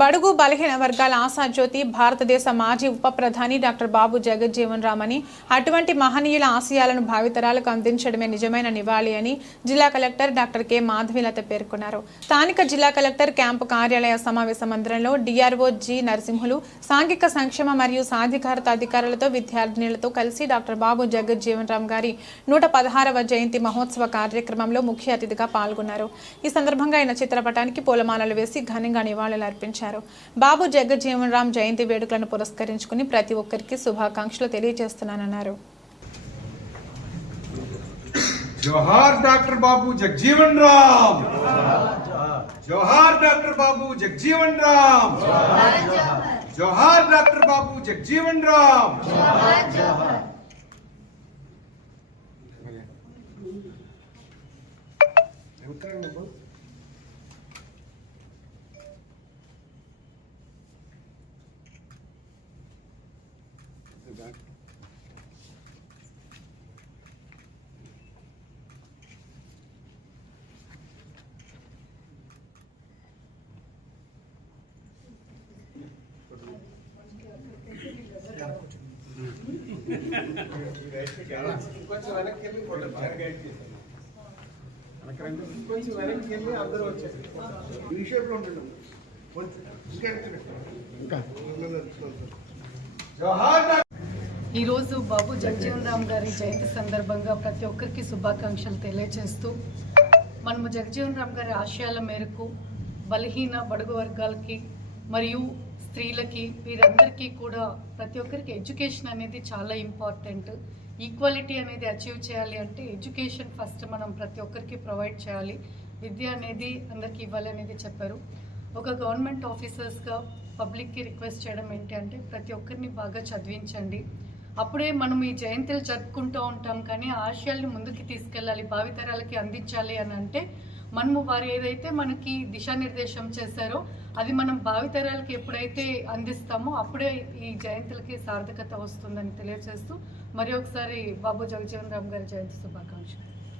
బడుగు బలహీన వర్గాల ఆశాజ్యోతి భారతదేశ మాజీ ఉప ప్రధాని డాక్టర్ బాబు జగజ్జీవన్ రామ్ అని అటువంటి మహనీయుల ఆశయాలను భావితరాలకు అందించడమే నిజమైన నివాళి అని జిల్లా కలెక్టర్ డాక్టర్ కె మాధవిలత పేర్కొన్నారు. స్థానిక జిల్లా కలెక్టర్ క్యాంపు కార్యాలయ సమావేశ మందిరంలో డిఆర్ఓ జి నరసింహులు సాంఘిక సంక్షేమ మరియు సాధికారత అధికారులతో విద్యార్థినులతో కలిసి డాక్టర్ బాబు జగజ్జీవన్ రామ్ గారి నూట పదహారవ జయంతి మహోత్సవ కార్యక్రమంలో ముఖ్య అతిథిగా పాల్గొన్నారు. ఈ సందర్భంగా ఆయన చిత్రపటానికి పూలమాలలు వేసి ఘనంగా నివాళులు అర్పించారు చేశారు. బాబు జగజ్జీవన్రామ్ జయంతి వేడుకలను పురస్కరించుకుని ప్రతి ఒక్కరికి శుభాకాంక్షలు తెలియజేస్తున్నానన్నారు. జోహార్ డాక్టర్ బాబు జగజీవన్ రామ్. జోహార్ డాక్టర్ బాబు జగజీవన్ రామ్. జోహార్ డాక్టర్ బాబు జగజీవన్ రామ్. జోహార్ They're back. కొంచెం వెనక్కి వెళ్ళి కొట్టండి బాగా గైడ్ చేశాను కొంచెం వెనక్కి వెళ్ళి అందరూ వచ్చేసారు ఈ షేప్లో ఉండండి ఇంకా జవహర్ ఈరోజు బాబు జగజీవన్ రామ్ గారి జయంతి సందర్భంగా ప్రతి ఒక్కరికి శుభాకాంక్షలు తెలియజేస్తూ మనము జగజీవన్ రామ్ గారి ఆశయాల మేరకు బలహీన బడుగు వర్గాలకి మరియు స్త్రీలకి వీరందరికీ కూడా ప్రతి ఒక్కరికి ఎడ్యుకేషన్ అనేది చాలా ఇంపార్టెంట్. ఈక్వాలిటీ అనేది అచీవ్ చేయాలి అంటే ఎడ్యుకేషన్ ఫస్ట్ మనం ప్రతి ఒక్కరికి ప్రొవైడ్ చేయాలి. విద్య అనేది అందరికీ ఇవ్వాలి అనేది చెప్పారు. ఒక గవర్నమెంట్ ఆఫీసర్స్గా పబ్లిక్కి రిక్వెస్ట్ చేయడం ఏంటి అంటే ప్రతి ఒక్కరిని బాగా చదివించండి. అప్పుడే మనం ఈ జయంతులు జరుపుకుంటూ ఉంటాం కానీ ఆశయాల్ని ముందుకు తీసుకెళ్ళాలి భావితరాలకి అందించాలి అని అంటే మనము వారు ఏదైతే మనకి దిశానిర్దేశం చేశారో అది మనం భావితరాలకి ఎప్పుడైతే అందిస్తామో అప్పుడే ఈ జయంతులకి సార్థకత వస్తుందని తెలియజేస్తూ మరి ఒకసారి బాబు జగజీవన్ రామ్ గారి జయంతి శుభాకాంక్షలు.